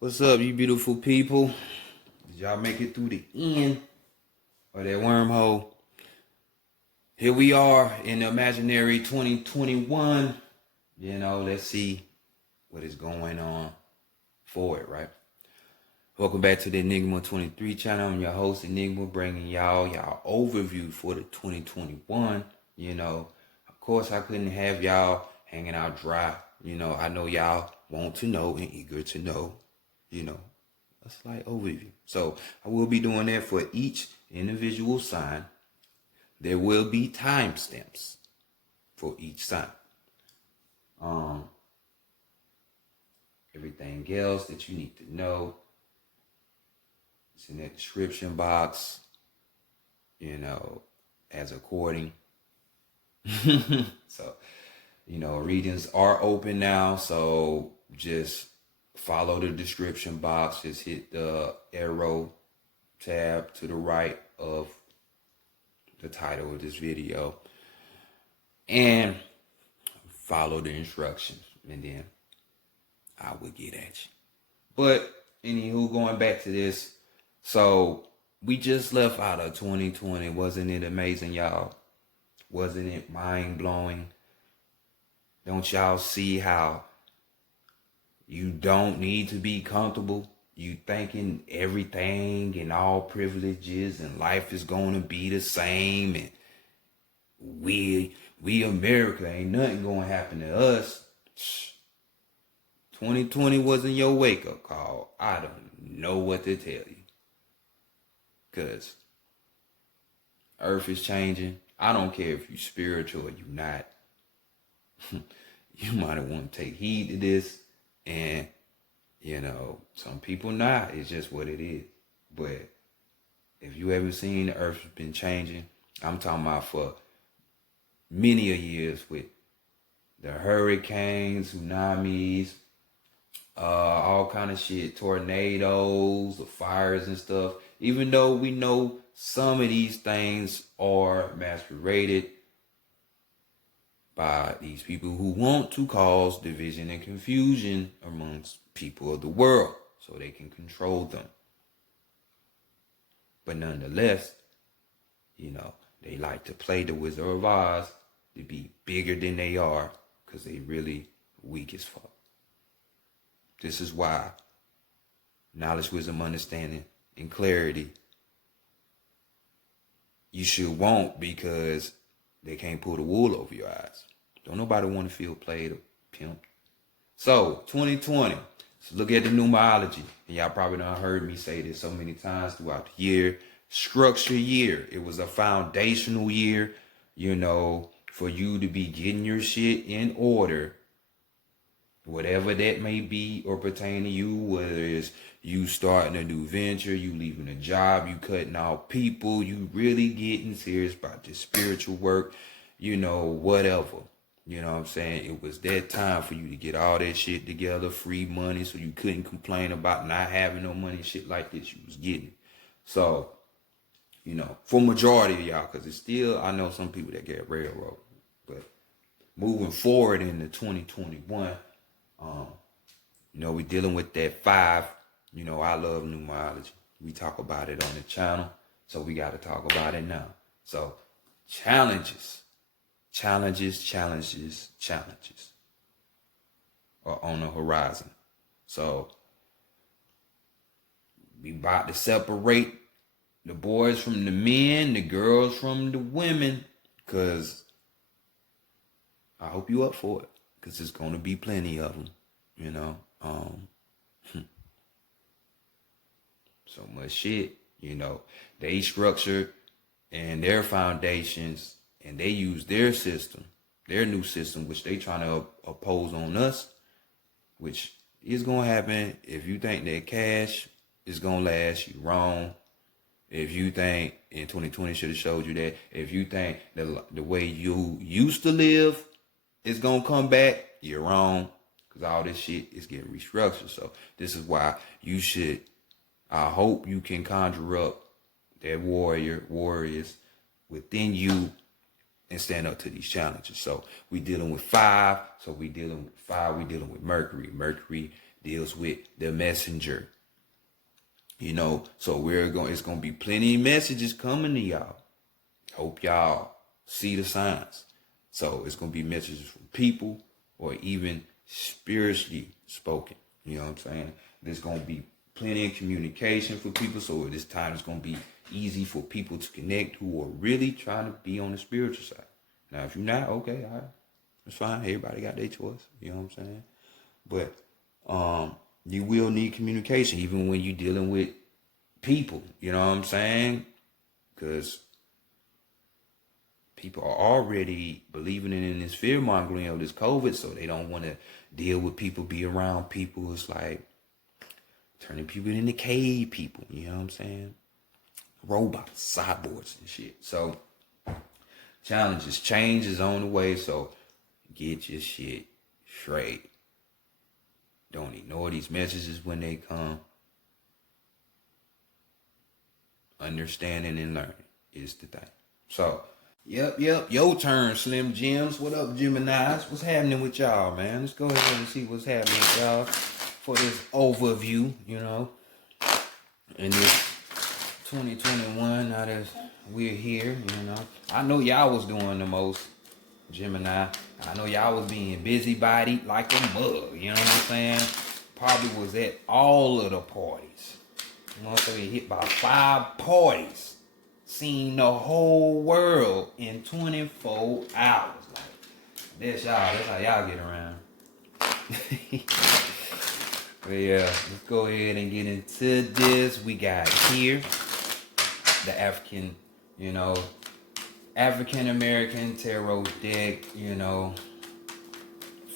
What's up, you beautiful people? Did y'all make it through the end of that wormhole? Here we are in the imaginary 2021. Let's see what is going on for it, right? Welcome back to the Enigma 23 channel. I'm your host, Enigma, bringing y'all overview for the 2021. Of course, I couldn't have y'all hanging out dry. I know y'all want to know and eager to know, a slight overview. So I will be doing that for each individual sign. There will be timestamps for each sign. Everything else that you need to know, it's in that description box, as according. So, readings are open now. So just follow the description box. Just hit the arrow tab to the right of the title of this video and follow the instructions, and then I will get at you. But anywho, going back to this, so we just left out of 2020. Wasn't it amazing, y'all? Wasn't it mind-blowing? Don't y'all see how you don't need to be comfortable? You thinking everything and all privileges and life is going to be the same, and we America, ain't nothing going to happen to us. 2020 wasn't your wake-up call. I don't know what to tell you. Because earth is changing. I don't care if you're spiritual or you're not. You might want to take heed to this. And, some people not. It's just what it is. But if you haven't seen, the earth's been changing. I'm talking about for many a years with the hurricanes, tsunamis, all kind of shit, tornadoes, the fires and stuff. Even though we know some of these things are masqueraded by these people who want to cause division and confusion amongst people of the world so they can control them. But nonetheless, they like to play the Wizard of Oz to be bigger than they are because they really weak as fuck. This is why knowledge, wisdom, understanding, and clarity you should want, because they can't pull the wool over your eyes. Don't nobody want to feel played or pimped. So, 2020. So look at the numerology. And y'all probably done heard me say this so many times throughout the year. Structure year. It was a foundational year, for you to be getting your shit in order. Whatever that may be or pertain to you, whether it's you starting a new venture, you leaving a job, you cutting out people, you really getting serious about this spiritual work, whatever. You know what I'm saying? It was that time for you to get all that shit together, free money, so you couldn't complain about not having no money, shit like this you was getting. So, for majority of y'all, because it's still, I know some people that get railroad, but moving forward into 2021, we're dealing with that 5. I love numerology. We talk about it on the channel, so we got to talk about it now. So, challenges are on the horizon. So, we about to separate the boys from the men, the girls from the women, because I hope you up for it, because there's going to be plenty of them, So much shit, they structured and their foundations, and they use their system, their new system, which they trying to oppose on us, which is going to happen. If you think that cash is going to last, you wrong. If you think, in 2020 should have showed you that, if you think the way you used to live is going to come back, you're wrong, because all this shit is getting restructured. So this is why I hope you can conjure up that warriors within you and stand up to these challenges. So we dealing with 5. So we dealing with 5. We dealing with Mercury. Mercury deals with the messenger. So it's gonna be plenty of messages coming to y'all. Hope y'all see the signs. So it's gonna be messages from people or even spiritually spoken. You know what I'm saying? There's gonna be plenty of communication for people. So this time it's gonna be easy for people to connect who are really trying to be on the spiritual side. Now, if you're not, okay, all right, it's fine. Everybody got their choice. You know what I'm saying? But you will need communication even when you're dealing with people. You know what I'm saying? Because people are already believing in this fear mongering of this COVID, so they don't want to deal with people, be around people. It's like turning people into cave people. You know what I'm saying? Robots, cyborgs and shit. So challenges, change is on the way. So get your shit straight. Don't ignore these messages when they come. Understanding and learning is the thing. So, yep. Your turn, Slim Jims. What up, Geminis? What's happening with y'all, man? Let's go ahead and see what's happening with y'all for this overview, in this 2021. Now that we're here, I know y'all was doing the most, Gemini. I know y'all was being busybody like a mug, you know what I'm saying? Probably was at all of the parties. Motherfucker hit by 5 parties. Seen the whole world in 24 hours. Like, that's y'all. That's how y'all get around. But yeah, let's go ahead and get into this. We got here the African American tarot deck,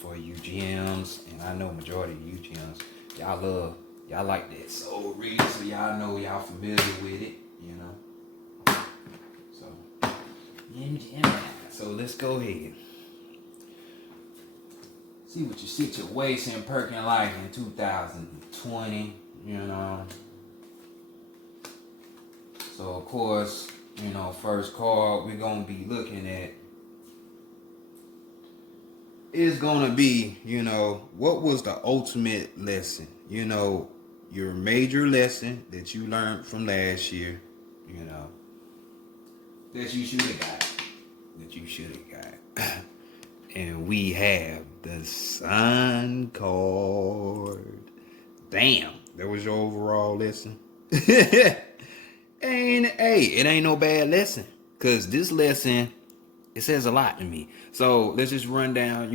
for you gems. And I know majority of you gems, y'all like that soul read, so y'all know y'all familiar with it, So, so let's go ahead. See what your situation perking like in 2020, So of course, first card we're gonna be looking at is gonna be, what was the ultimate lesson? Your major lesson that you learned from last year, that you should have got. And we have the Sun card. Damn, that was your overall lesson. It ain't no bad lesson. Cause this lesson, it says a lot to me. So let's just run down,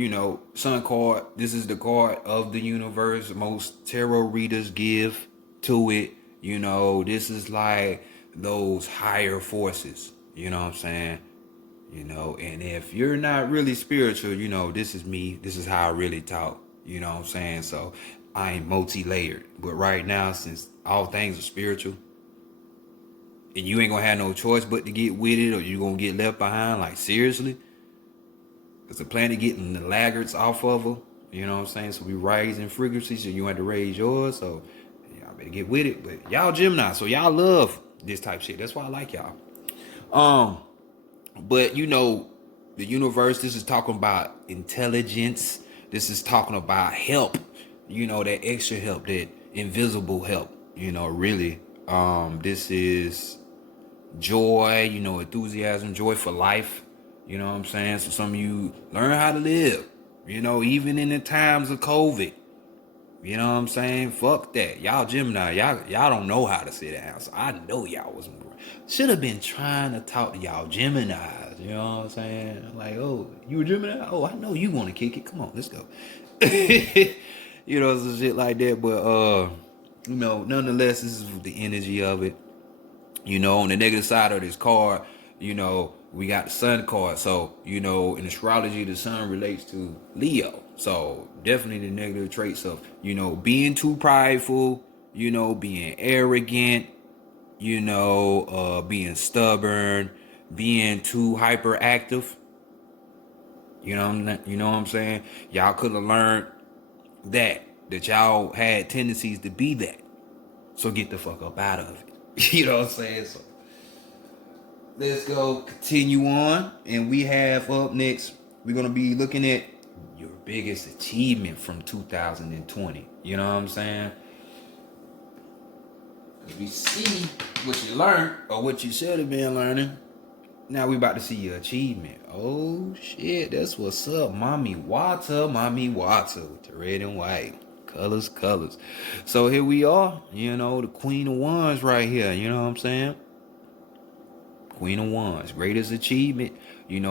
Sun card. This is the card of the universe. Most tarot readers give to it. This is like those higher forces. You know what I'm saying? And if you're not really spiritual, this is me. This is how I really talk. You know what I'm saying? So I ain't multi-layered. But right now, since all things are spiritual, and you ain't gonna have no choice but to get with it, or you gonna get left behind. Like, seriously? It's a planet getting the laggards off of her. You know what I'm saying? So we rising frequency, so you have to raise yours. So y'all better get with it. But y'all Gemini, so y'all love this type of shit. That's why I like y'all. But the universe, this is talking about intelligence. This is talking about help. That extra help, that invisible help. Really. This is joy, enthusiasm, joy for life. You know what I'm saying? So some of you learn how to live, even in the times of COVID. You know what I'm saying? Fuck that. Y'all Gemini, y'all don't know how to sit down. So I know y'all wasn't. Should have been trying to talk to y'all Geminis. You know what I'm saying? Like, oh, you a Gemini? Oh, I know you want to kick it. Come on, let's go. Some shit like that. But nonetheless, this is the energy of it. On the negative side of this card, we got the Sun card. So, in astrology, the Sun relates to Leo. So definitely the negative traits of, being too prideful, being arrogant, being stubborn, being too hyperactive. You know what I'm saying? Y'all could have learned that y'all had tendencies to be that. So get the fuck up out of it. You know what I'm saying? So let's go continue on. And we have up next, we're going to be looking at your biggest achievement from 2020. You know what I'm saying? Because we see what you learned or what you should have been learning. Now we about to see your achievement. Oh shit, that's what's up. Mommy water with the red and white. Colors, colors. So here we are, the Queen of Wands right here, you know what I'm saying? Queen of Wands, greatest achievement.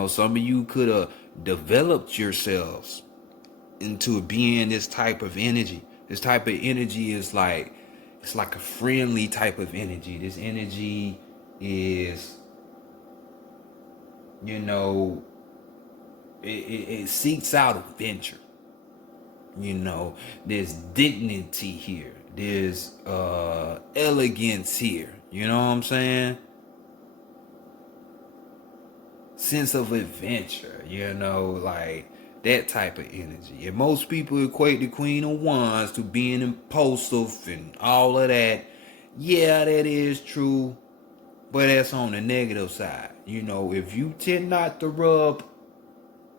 Some of you could have developed yourselves into being this type of energy. This type of energy is it's like a friendly type of energy. This energy is, it seeks out adventure. There's dignity here. There's elegance here. You know what I'm saying? Sense of adventure, like that type of energy. And most people equate the Queen of Wands to being impulsive and all of that. Yeah, that is true. But that's on the negative side. If you tend not to rub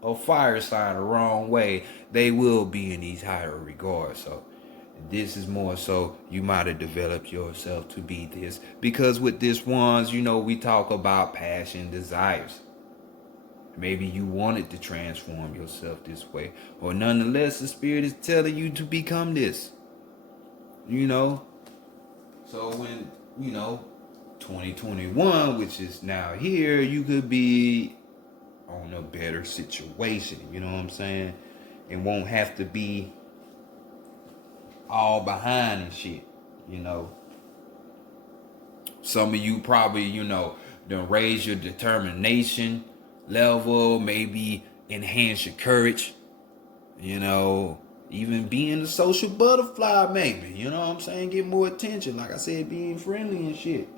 a fire sign the wrong way, they will be in these higher regards. So this is more so you might have developed yourself to be this. Because with this Wands, we talk about passion, desires. Maybe you wanted to transform yourself this way. Or nonetheless, the spirit is telling you to become this. So when, 2021, which is now here, you could be on a better situation. You know what I'm saying? It won't have to be all behind and shit. Some of you probably, done raise your determination level, maybe enhance your courage, even being a social butterfly, maybe, you know what I'm saying, get more attention, like I said, being friendly and shit,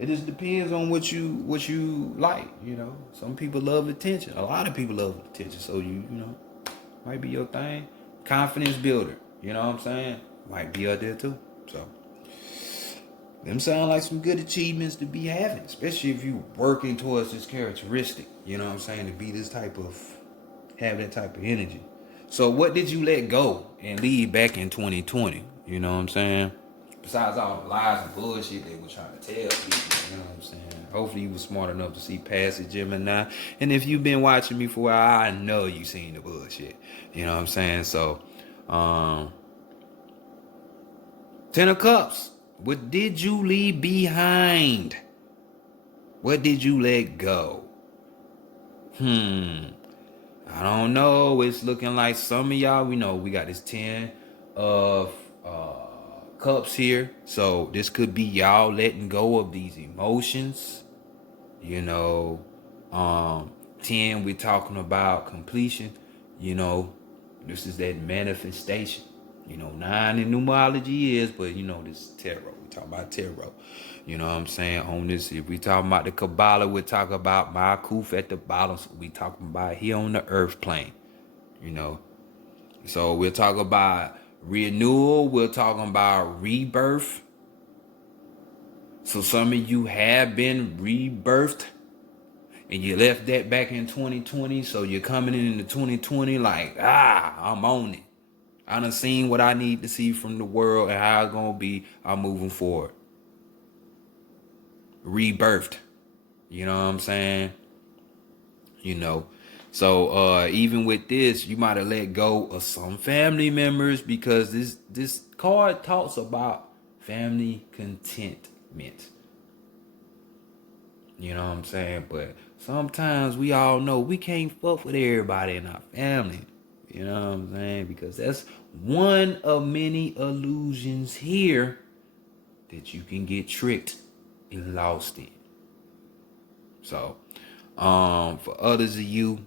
it just depends on what you like, some people love attention, a lot of people love attention, so might be your thing. Confidence builder, you know what I'm saying, might be out there too. So them sound like some good achievements to be having, especially if you working towards this characteristic, you know what I'm saying, to be this type of, have that type of energy. So what did you let go and leave back in 2020? You know what I'm saying? Besides all the lies and bullshit they were trying to tell people, you know what I'm saying? Hopefully you were smart enough to see past it, Gemini. And if you've been watching me for a while, I know you seen the bullshit. You know what I'm saying? So, 10 of Cups. What did you leave behind? What did you let go? I don't know. It's looking like some of y'all, we got this 10 of Cups here. So this could be y'all letting go of these emotions. 10, we're talking about completion. This is that manifestation. 9 in numerology is, but this tarot. We talking about tarot. You know what I'm saying? On this, if we talking about the Kabbalah, we talk about Ma'akuf at the bottom. So we talking about here on the earth plane. So we'll talk about renewal. We're talking about rebirth. So some of you have been rebirthed. And you left that back in 2020. So you're coming into 2020 like, I'm on it. I done seen what I need to see from the world and how it's going to be. I'm moving forward. Rebirthed. You know what I'm saying? So even with this, you might have let go of some family members because this card talks about family contentment. You know what I'm saying? But sometimes we all know we can't fuck with everybody in our family. You know what I'm saying? Because that's one of many illusions here that you can get tricked and lost in. So, for others of you,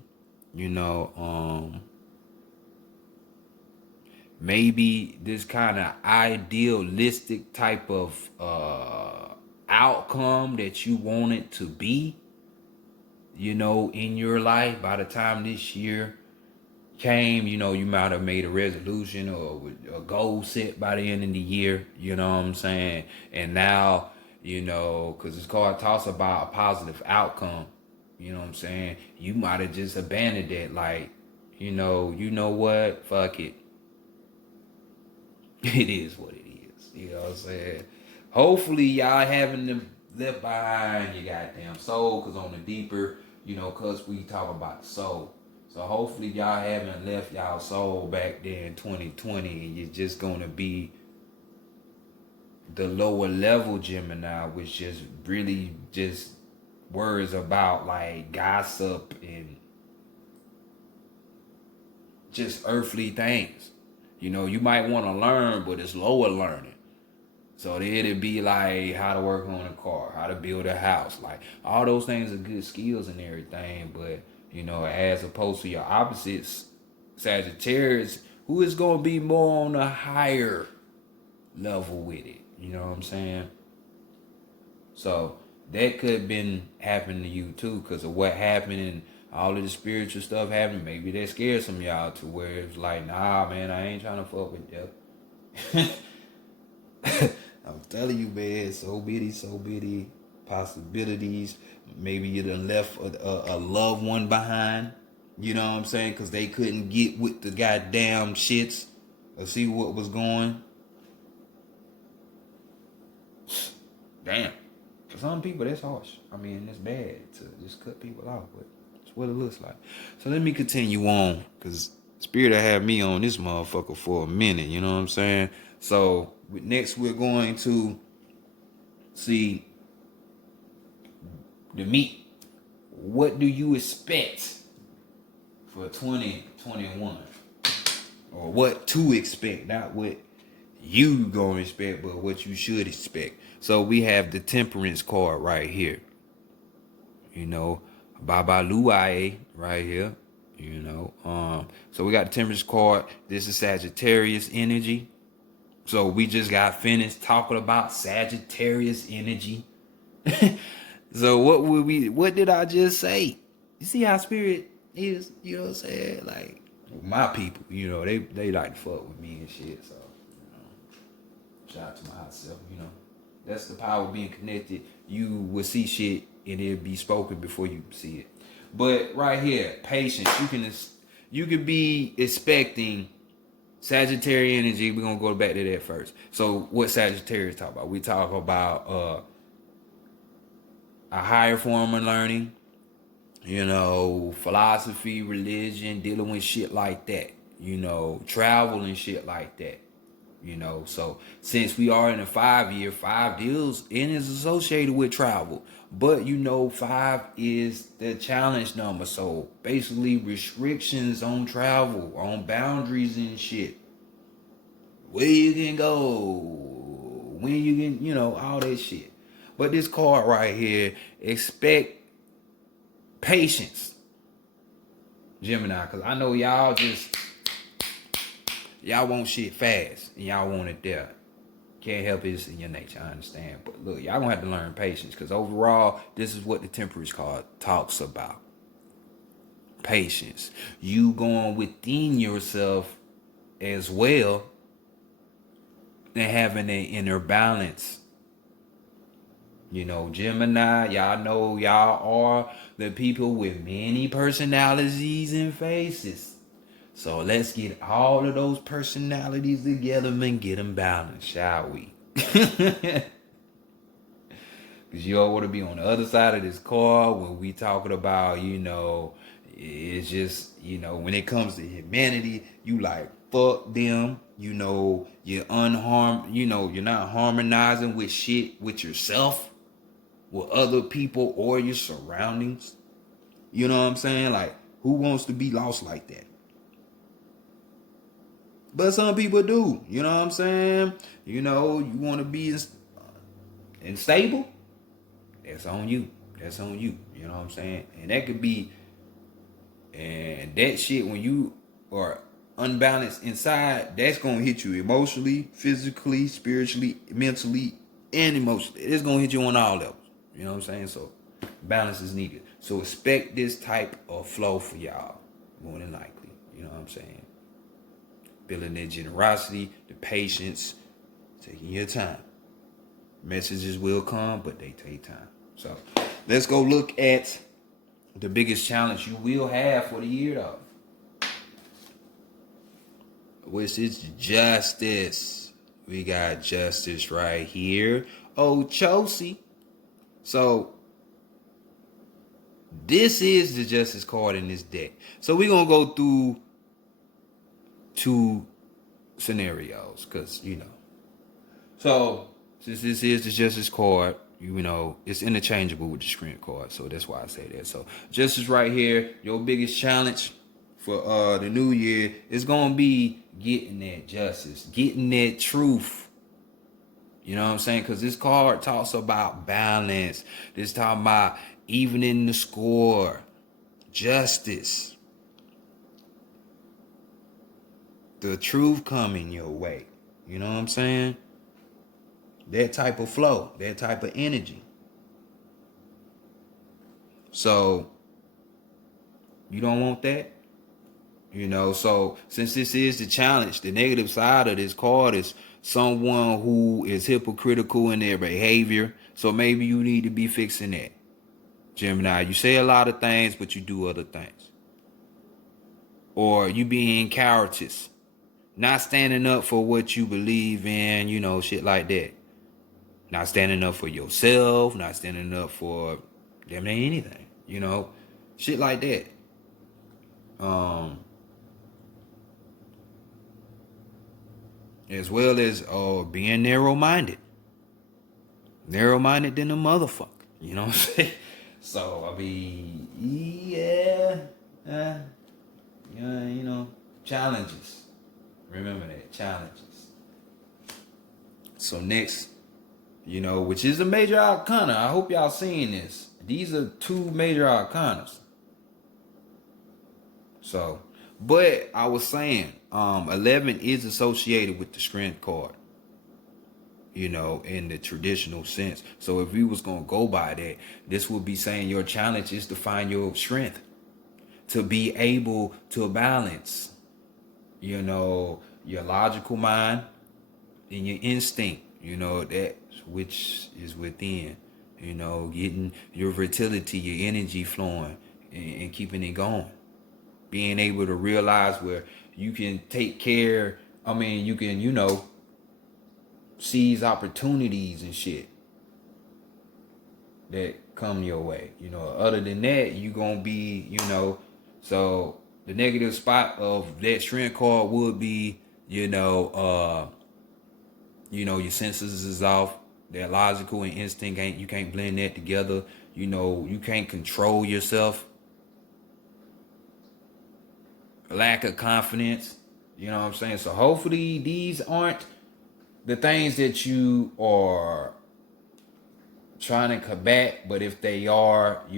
maybe this kind of idealistic type of outcome that you want it to be, in your life by the time this year came, you might have made a resolution or a goal set by the end of the year, you know what I'm saying? And now, because this card talks about a positive outcome, you know what I'm saying? You might have just abandoned that, like, you know what? Fuck it. It is what it is. You know what I'm saying? Hopefully y'all haven't left behind your goddamn soul, cause on the deeper, cause we talk about the soul. So hopefully y'all haven't left y'all soul back there in 2020, and you're just gonna be the lower level Gemini, which just really just words about like gossip and just earthly things. You might want to learn, but it's lower learning. So it'd be like how to work on a car, how to build a house. Like all those things are good skills and everything, but as opposed to your opposites, Sagittarius, who is gonna be more on a higher level with it. You know what I'm saying? So that could have been happening to you too, because of what happened and all of the spiritual stuff happened. Maybe that scared some of y'all to where it's like, nah, man, I ain't trying to fuck with death. I'm telling you, man, so many possibilities. Maybe you done left a loved one behind. You know what I'm saying? Because they couldn't get with the goddamn shits or see what was going. Damn. For some people, that's harsh. I mean, it's bad to just cut people off, but it's what it looks like. So let me continue on, because Spirit had me on this motherfucker for a minute, you know what I'm saying? So next we're going to see the meat. What do you expect for 2021? Or what to expect, not what you gonna expect, but what you should expect. So we have the Temperance card right here. Baba Luae right here. So we got the Temperance card. This is Sagittarius energy. So we just got finished talking about Sagittarius energy. So what did I just say? You see how Spirit is, you know what I'm saying? Like my people, they like to fuck with me and shit. So shout out to my high self, That's the power of being connected. You will see shit and it'll be spoken before you see it. But right here, patience. You can be expecting Sagittarius energy. We're gonna go back to that first. So what Sagittarius talk about? We talk about a higher form of learning, philosophy, religion, dealing with shit like that, travel and shit like that. So since we are in a 5-year, 5 deals and is associated with travel, but 5 is the challenge number. So basically restrictions on travel, on boundaries and shit. Where you can go, when you can, all that shit. But this card right here, expect patience, Gemini, because I know y'all want shit fast and y'all want it there. Can't help it, it's in your nature, I understand. But look, y'all gonna have to learn patience, because overall, this is what the Temperance card talks about. Patience. You going within yourself as well and having an inner balance. Gemini, y'all know y'all are the people with many personalities and faces. So let's get all of those personalities together and get them balanced, shall we? Because you all want to be on the other side of this card when we talking about, it's just, when it comes to humanity, you like, fuck them. You're unharmed, you're not harmonizing with shit with yourself, with other people or your surroundings. You know what I'm saying? Like, who wants to be lost like that? But some people do. You know what I'm saying? You want to be unstable? That's on you. That's on you. You know what I'm saying? And that could be, and that shit, when you are unbalanced inside, that's going to hit you emotionally, physically, spiritually, mentally, and emotionally. It's going to hit you on all levels. You know what I'm saying? So balance is needed. So expect this type of flow for y'all, more than likely. You know what I'm saying? Building that generosity, the patience, taking your time. Messages will come, but they take time. So let's go look at the biggest challenge you will have for the year, though. which is justice. We got justice right here. Oh, Chelsea. So this is the justice card in this deck. So we're going to go through 2 scenarios because, So since this is the justice card, it's interchangeable with the strength card. So that's why I say that. So justice right here, your biggest challenge for the new year is going to be getting that justice, getting that truth. You know what I'm saying? Because this card talks about balance. This talking about evening the score, justice, the truth coming your way. You know what I'm saying? That type of flow, that type of energy. So you don't want that? So since this is the challenge, the negative side of this card is someone who is hypocritical in their behavior. So maybe you need to be fixing that. Gemini, you say a lot of things, but you do other things. Or you being cowardice, not standing up for what you believe in, shit like that. Not standing up for yourself, not standing up for damn near anything, shit like that. As well as being narrow-minded. Narrow-minded than a motherfucker. You know what I'm saying? So, challenges. Remember that, challenges. So next, which is a major arcana. I hope y'all seeing this. These are 2 major arcanas. So, but I was saying, 11 is associated with the strength card, in the traditional sense. So if we was going to go by that, this would be saying your challenge is to find your strength, to be able to balance, your logical mind and your instinct, that which is within, getting your fertility, your energy flowing and keeping it going. Being able to realize where you can take care, you can, seize opportunities and shit that come your way. Other than that, you gonna be, so the negative spot of that strength card would be, your senses is off. That logical and instinct you can't blend that together. You can't control yourself. Lack of confidence. You know what I'm saying? So hopefully these aren't the things that you are trying to combat, but if they are, at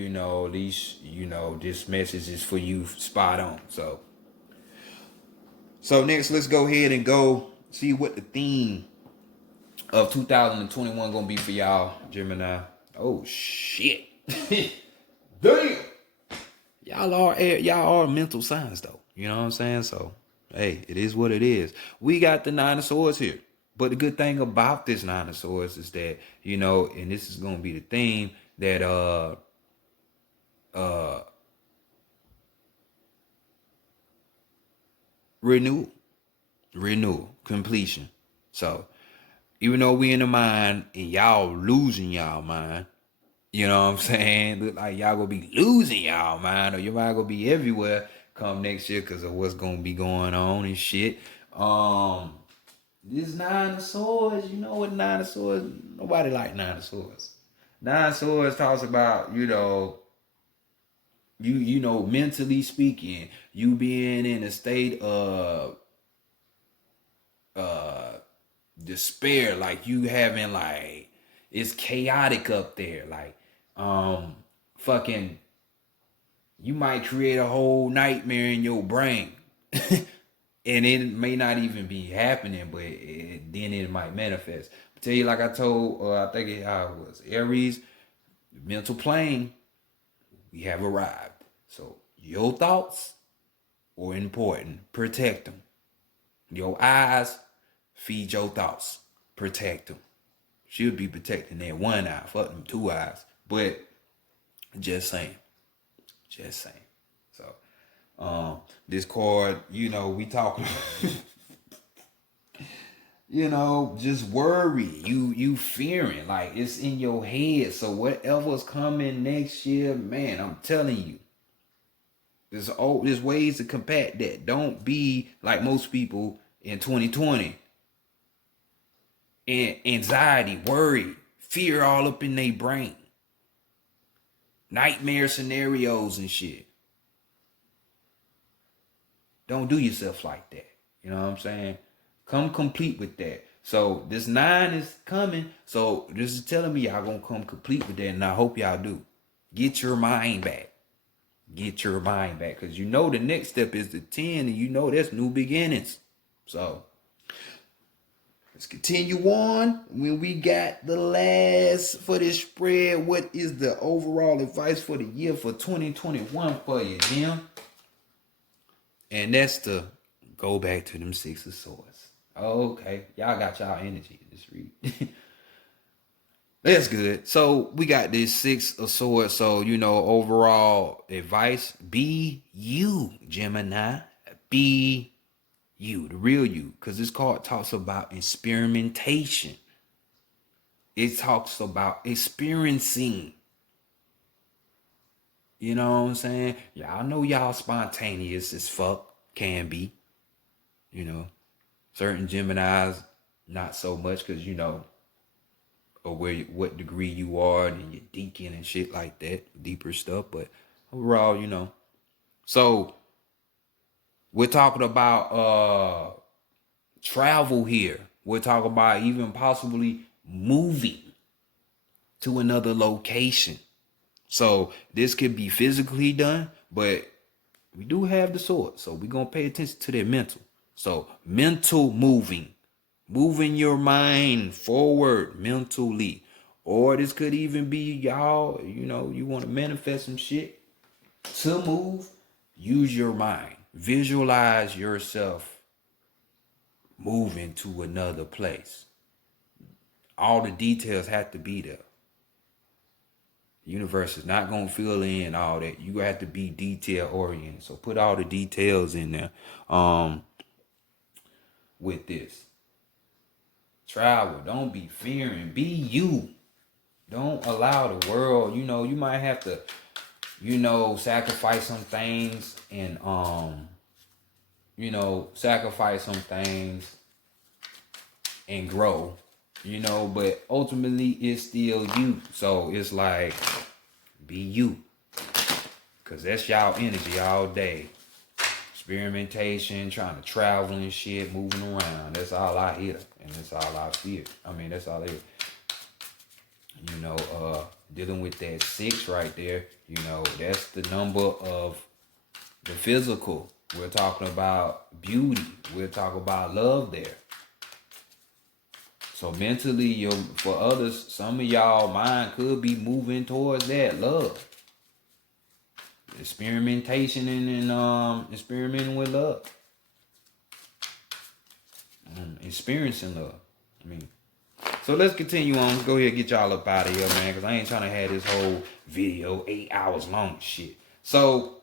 least, this message is for you spot on. So next, let's go ahead and go see what the theme of 2021 gonna be for y'all, Gemini. Oh shit. Damn. Y'all are mental signs though. You know what I'm saying? So, hey, it is what it is. We got the 9 of Swords here. But the good thing about this 9 of Swords is that, and this is going to be the theme, that renewal, completion. So, even though we in the mind and y'all losing y'all mind, you know what I'm saying? Look like y'all gonna be losing y'all mind, or your mind gonna be everywhere come next year because of what's gonna be going on and shit. This 9 of Swords, you know what 9 of Swords? Nobody like 9 of Swords. 9 of Swords talks about, you mentally speaking, you being in a state of despair, like you having like it's chaotic up there, like fucking you might create a whole nightmare in your brain. And it may not even be happening, but then it might manifest. I tell you, like I told, I think it was Aries, mental plane, we have arrived. So your thoughts are important. Protect them. Your eyes feed your thoughts. Protect them. Should be protecting that one eye. Fuck them 2 eyes. But just saying. So, this card, we talking you know, just worry. You fearing. Like it's in your head. So whatever's coming next year, man, I'm telling you. There's ways to combat that. Don't be like most people in 2020. And anxiety, worry, fear all up in their brain. Nightmare scenarios and shit. Don't do yourself like that. You know what I'm saying? Come complete with that. So this 9 is coming. So this is telling me y'all gonna come complete with that. And I hope y'all do. Get your mind back. Get your mind back. Because you know the next step is the 10. And you know that's new beginnings. So let's continue on. When we got the last for this spread, what is the overall advice for the year for 2021 for you, Jim? And that's to go back to them 6 of Swords. Okay, y'all got y'all energy. Just read. That's good. So we got this 6 of Swords. So, you know, overall advice, be you, Gemini. Be you, the real you. Because this card talks about experimentation. It talks about experiencing. You know what I'm saying? Y'all know y'all spontaneous as fuck. Can be. You know. Certain Geminis, not so much because, you know, or what degree you are and your deacon and shit like that. Deeper stuff. But overall, you know. So, we're talking about travel here. We're talking about even possibly moving to another location. So this could be physically done, but we do have the sword. So we're going to pay attention to their mental. So mental moving your mind forward mentally. Or this could even be y'all, you know, you want to manifest some shit to move. Use your mind. Visualize yourself moving to another place. All the details have to be there. The universe is not going to fill in all that. You have to be detail oriented. So put all the details in there with this. Travel. Don't be fearing. Be you. Don't allow the world, you know, you might have to, you know, sacrifice some things and, you know, sacrifice some things and grow, you know, but ultimately it's still you. So it's like, be you. Because that's y'all energy all day. Experimentation, trying to travel and shit, moving around. That's all I hear. And that's all I feel. I mean, that's all I hear. You know, dealing with that 6 right there, you know, that's the number of the physical. We're talking about beauty. We're talking about love there. So mentally, for others, some of y'all mind could be moving towards that love. Experimentation and experimenting with love. Experiencing love. I mean, so let's continue on. Let's go ahead and get y'all up out of here, man, because I ain't trying to have this whole video 8 hours long shit. So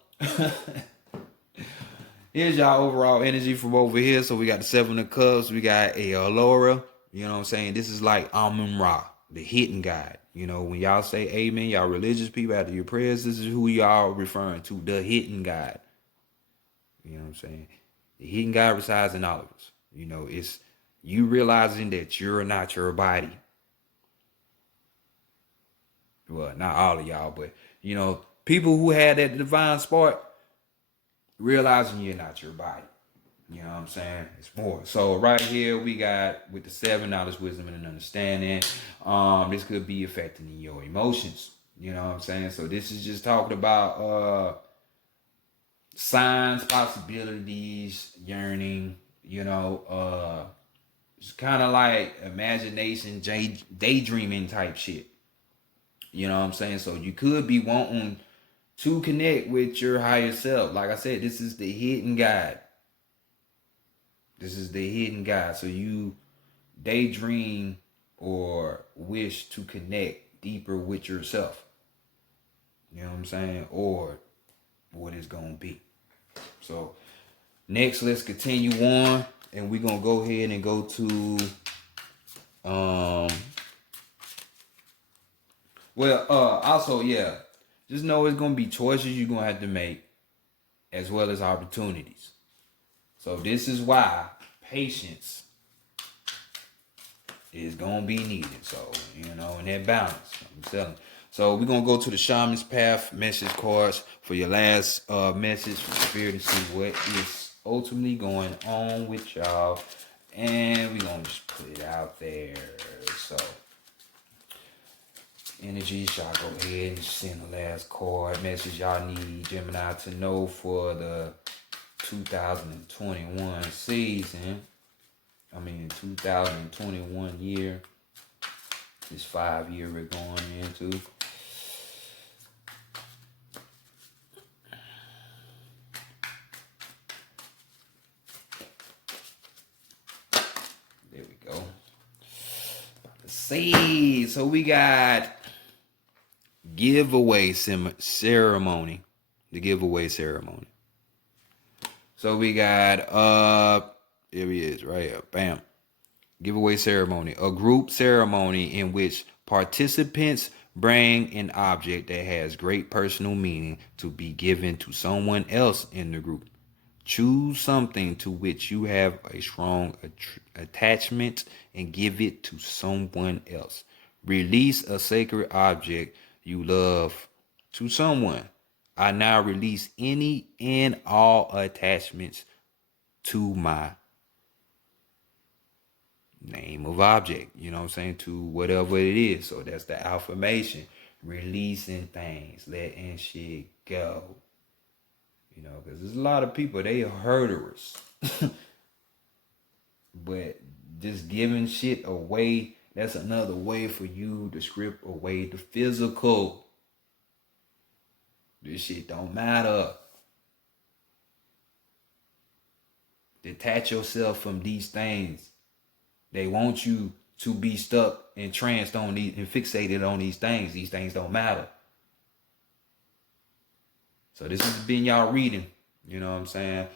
here's y'all overall energy from over here. So we got the 7 of Cups. We got a Allura. You know what I'm saying? This is like Amun-Ra, the hidden God. You know, when y'all say amen, y'all religious people after your prayers, this is who y'all referring to, the hidden God. You know what I'm saying? The hidden God resides in all of us. You know, it's you realizing that you're not your body. Well, not all of y'all, but, you know, people who had that divine spark, realizing you're not your body. You know what I'm saying? It's more. So right here we got with the 7 knowledge, wisdom, and understanding. This could be affecting your emotions. You know what I'm saying? So this is just talking about signs, possibilities, yearning. You know, it's kind of like imagination, daydreaming type shit. You know what I'm saying? So you could be wanting to connect with your higher self. Like I said, this is the hidden guide. This is the hidden God. So you daydream or wish to connect deeper with yourself. You know what I'm saying? Or what it's going to be. So next, let's continue on. And we're going to go ahead and go to Um, well, also, yeah, just know it's gonna be choices you're gonna have to make, as well as opportunities. So this is why patience is gonna be needed. So, in that balance, I'm telling you. So we're gonna go to the Shaman's Path message cards for your last message from Spirit to see what is ultimately going on with y'all. And we're gonna just put it out there. So energies, y'all go ahead and send the last card message y'all need Gemini to know for the 2021 season. 2021 year. This 5 year we're going into. There we go. Let's see. So we got giveaway ceremony. The giveaway ceremony. So we got here he is right here. Bam. Giveaway ceremony. A group ceremony in which participants bring an object that has great personal meaning to be given to someone else in the group. Choose something to which you have a strong attachment and give it to someone else. Release a sacred object you love to someone. I now release any and all attachments to my name of object, to whatever it is. So that's the affirmation. Releasing things, letting shit go. Because there's a lot of people, they are hurterers. But just giving shit away, that's another way for you to strip away the physical. This shit don't matter. Detach yourself from these things. They want you to be stuck and tranced on these and fixated on these things. These things don't matter. So this has been y'all reading. You know what I'm saying?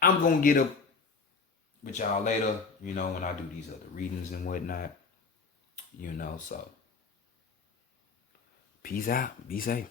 I'm going to get up with y'all later, when I do these other readings and whatnot. So peace out. Be safe.